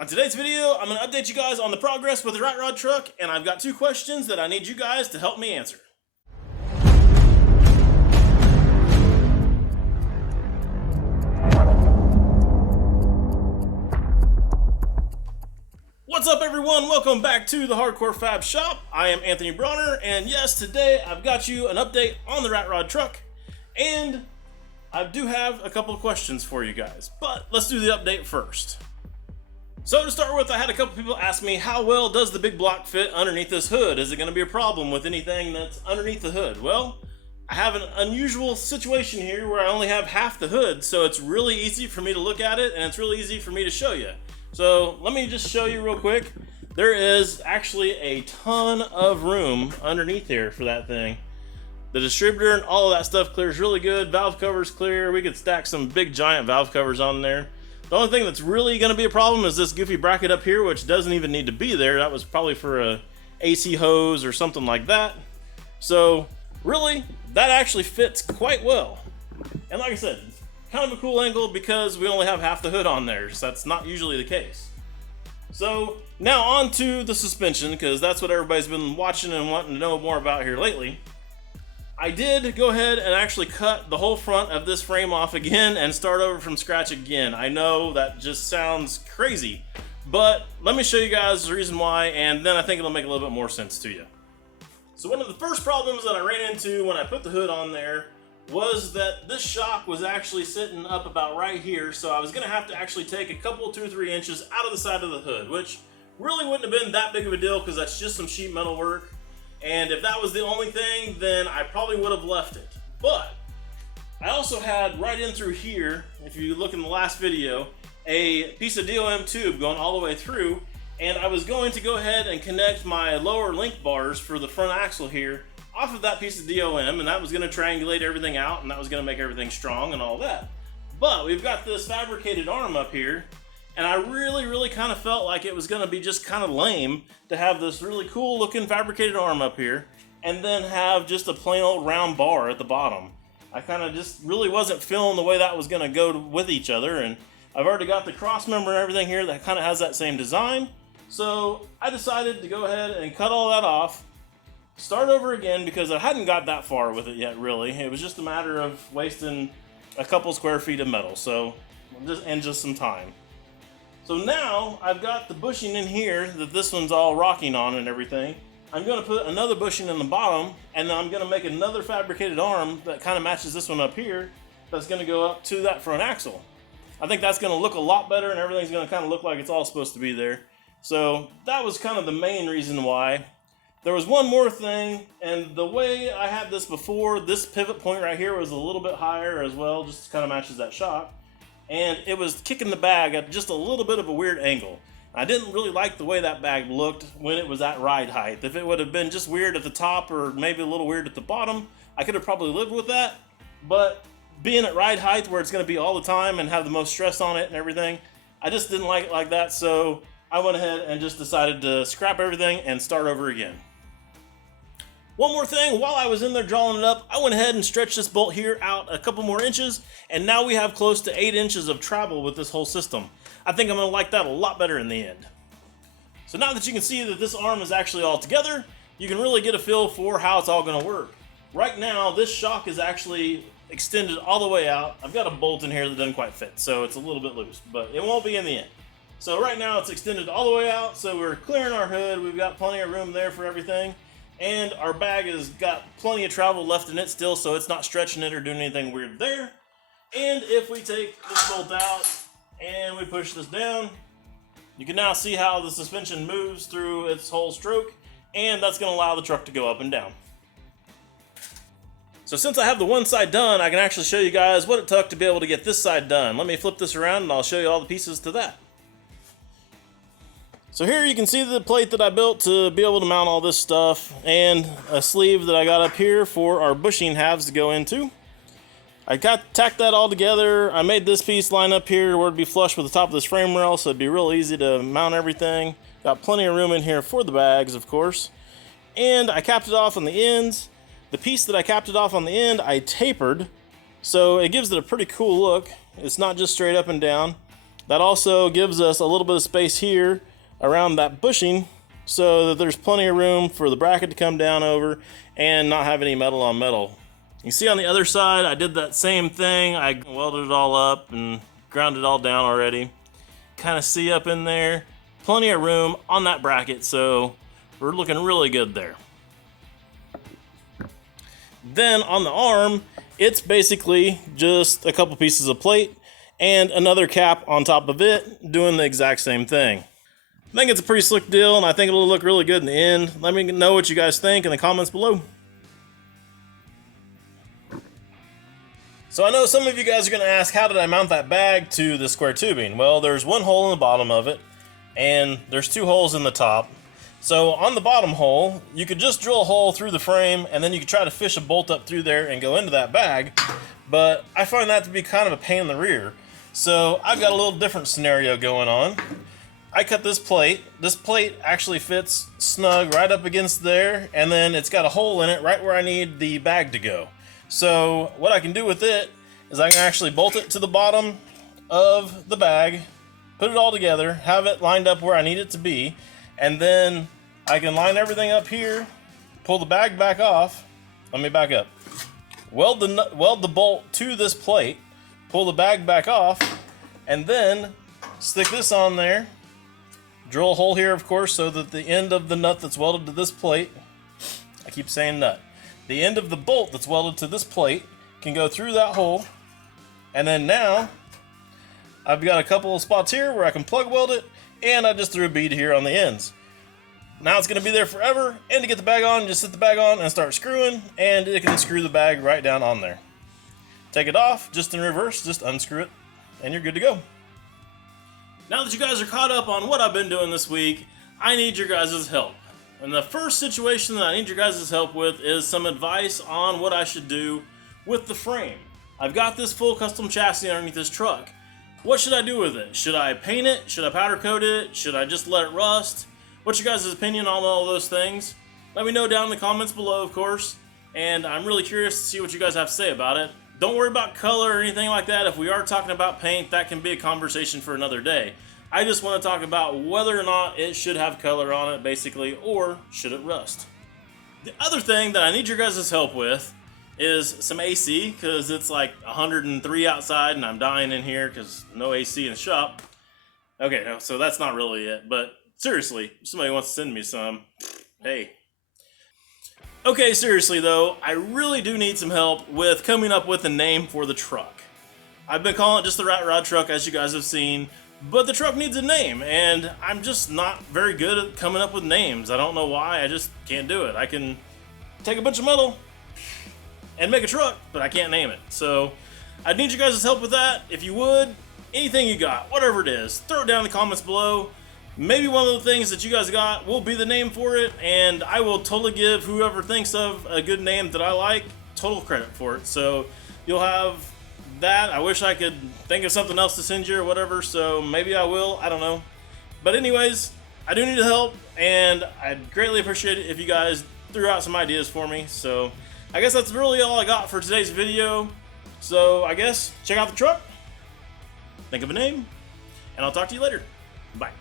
On today's video, I'm going to update you guys on the progress with the rat rod truck, and I've got two questions that I need you guys to help me answer. What's up everyone, welcome back to the Hardcore Fab Shop. I am Anthony Bronner, and yes, today I've got you an update on the rat rod truck, and I do have a couple of questions for you guys, but let's do the update first. So to start with, I had a couple people ask me, how well does the big block fit underneath this hood? Is it going to be a problem with anything that's underneath the hood? Well, I have an unusual situation here where I only have half the hood, so it's really easy for me to look at it and it's really easy for me to show you. So let me just show you real quick. There is actually a ton of room underneath here for that thing. The distributor and all of that stuff clears really good. Valve covers clear. We could stack some big giant valve covers on there. The only thing that's really going to be a problem is this goofy bracket up here, which doesn't even need to be there. That was probably for a AC hose or something like that. So really, that actually fits quite well. And like I said, kind of a cool angle because we only have half the hood on there, so that's not usually the case. So now on to the suspension, because that's what everybody's been watching and wanting to know more about here lately. I did go ahead and actually cut the whole front of this frame off again and start over from scratch again. I know that just sounds crazy, but let me show you guys the reason why, and then I think it'll make a little bit more sense to you. So one of the first problems that I ran into when I put the hood on there was that this shock was actually sitting up about right here, so I was going to have to actually take a couple, 2 or 3 inches out of the side of the hood, which really wouldn't have been that big of a deal because that's just some sheet metal work. And if that was the only thing, then I probably would have left it. But I also had right in through here, if you look in the last video, a piece of DOM tube going all the way through, and I was going to go ahead and connect my lower link bars for the front axle here off of that piece of DOM, and that was going to triangulate everything out, and that was going to make everything strong and all that. But we've got this fabricated arm up here, and I really kind of felt like it was going to be just kind of lame to have this really cool looking fabricated arm up here and then have just a plain old round bar at the bottom. I kind of just really wasn't feeling the way that was going to go with each other, and I've already got the cross member and everything here that kind of has that same design. So I decided to go ahead and cut all that off, start over again, because I hadn't got that far with it yet really. It was just a matter of wasting a couple square feet of metal, so just some time. So now I've got the bushing in here that this one's all rocking on and everything. I'm going to put another bushing in the bottom, and then I'm going to make another fabricated arm that kind of matches this one up here that's going to go up to that front axle. I think that's going to look a lot better, and everything's going to kind of look like it's all supposed to be there. So that was kind of the main reason why. There was one more thing, and the way I had this before, this pivot point right here was a little bit higher as well, just kind of matches that shock. And it was kicking the bag at just a little bit of a weird angle. I didn't really like the way that bag looked when it was at ride height. If it would have been just weird at the top or maybe a little weird at the bottom, I could have probably lived with that. But being at ride height where it's going to be all the time and have the most stress on it and everything, I just didn't like it like that. So I went ahead and just decided to scrap everything and start over again. One more thing, while I was in there drawing it up, I went ahead and stretched this bolt here out a couple more inches, and now we have close to 8 inches of travel with this whole system. I think I'm going to like that a lot better in the end. So now that you can see that this arm is actually all together, you can really get a feel for how it's all going to work. Right now, this shock is actually extended all the way out. I've got a bolt in here that doesn't quite fit, so it's a little bit loose, but it won't be in the end. So right now it's extended all the way out, so we're clearing our hood. We've got plenty of room there for everything. And our bag has got plenty of travel left in it still, so it's not stretching it or doing anything weird there. And if we take this bolt out and we push this down, you can now see how the suspension moves through its whole stroke, and that's going to allow the truck to go up and down. So since I have the one side done, I can actually show you guys what it took to be able to get this side done. Let me flip this around and I'll show you all the pieces to that. So here you can see the plate that I built to be able to mount all this stuff, and a sleeve that I got up here for our bushing halves to go into. I tacked that all together. I made this piece line up here where it'd be flush with the top of this frame rail, so it'd be real easy to mount everything. Got plenty of room in here for the bags, of course. And I capped it off on the ends. The piece that I capped it off on the end, I tapered, so it gives it a pretty cool look. It's not just straight up and down. That also gives us a little bit of space here around that bushing so that there's plenty of room for the bracket to come down over and not have any metal on metal. You see on the other side, I did that same thing. I welded it all up and ground it all down already. Kind of see up in there, plenty of room on that bracket, so we're looking really good there. Then on the arm, it's basically just a couple pieces of plate and another cap on top of it doing the exact same thing. I think it's a pretty slick deal, and I think it'll look really good in the end. Let me know what you guys think in the comments below. So I know some of you guys are going to ask, how did I mount that bag to the square tubing? Well, there's one hole in the bottom of it, and there's two holes in the top. So on the bottom hole, you could just drill a hole through the frame, and then you could try to fish a bolt up through there and go into that bag. But I find that to be kind of a pain in the rear. So I've got a little different scenario going on. I cut this plate. This plate actually fits snug right up against there, and then it's got a hole in it right where I need the bag to go. So what I can do with it is I can actually bolt it to the bottom of the bag, put it all together, have it lined up where I need it to be, and then I can line everything up here, pull the bag back off. Let me back up. Weld the bolt to this plate, pull the bag back off, and then stick this on there. Drill a hole here, of course, so that the end of the nut that's welded to this plate, I keep saying nut, the end of the bolt that's welded to this plate can go through that hole. And then now I've got a couple of spots here where I can plug weld it, and I just threw a bead here on the ends. Now it's going to be there forever, and to get the bag on, just sit the bag on and start screwing, and it can screw the bag right down on there. Take it off, just in reverse, just unscrew it, and you're good to go. Now that you guys are caught up on what I've been doing this week, I need your guys' help. And the first situation that I need your guys' help with is some advice on what I should do with the frame. I've got this full custom chassis underneath this truck. What should I do with it? Should I paint it? Should I powder coat it? Should I just let it rust? What's your guys' opinion on all those things? Let me know down in the comments below, of course. And I'm really curious to see what you guys have to say about it. Don't worry about color or anything like that. If we are talking about paint, that can be a conversation for another day. I just want to talk about whether or not it should have color on it, basically, or should it rust. The other thing that I need your guys' help with is some AC, because it's like 103 outside and I'm dying in here because no AC in the shop. Okay, no, so that's not really it, but seriously, if somebody wants to send me some, hey. Okay, seriously though, I really do need some help with coming up with a name for the truck. I've been calling it just the Rat Rod truck, as you guys have seen, but the truck needs a name, and I'm just not very good at coming up with names. I don't know why, I just can't do it. I can take a bunch of metal and make a truck, but I can't name it. So I need you guys' help with that. If you would, anything you got, whatever it is, throw it down in the comments below. Maybe one of the things that you guys got will be the name for it, and I will totally give whoever thinks of a good name that I like total credit for it. So you'll have that. I wish I could think of something else to send you or whatever, so maybe I will. I don't know. But anyways, I do need the help, and I'd greatly appreciate it if you guys threw out some ideas for me. So I guess that's really all I got for today's video. So I guess check out the truck, think of a name, and I'll talk to you later. Bye.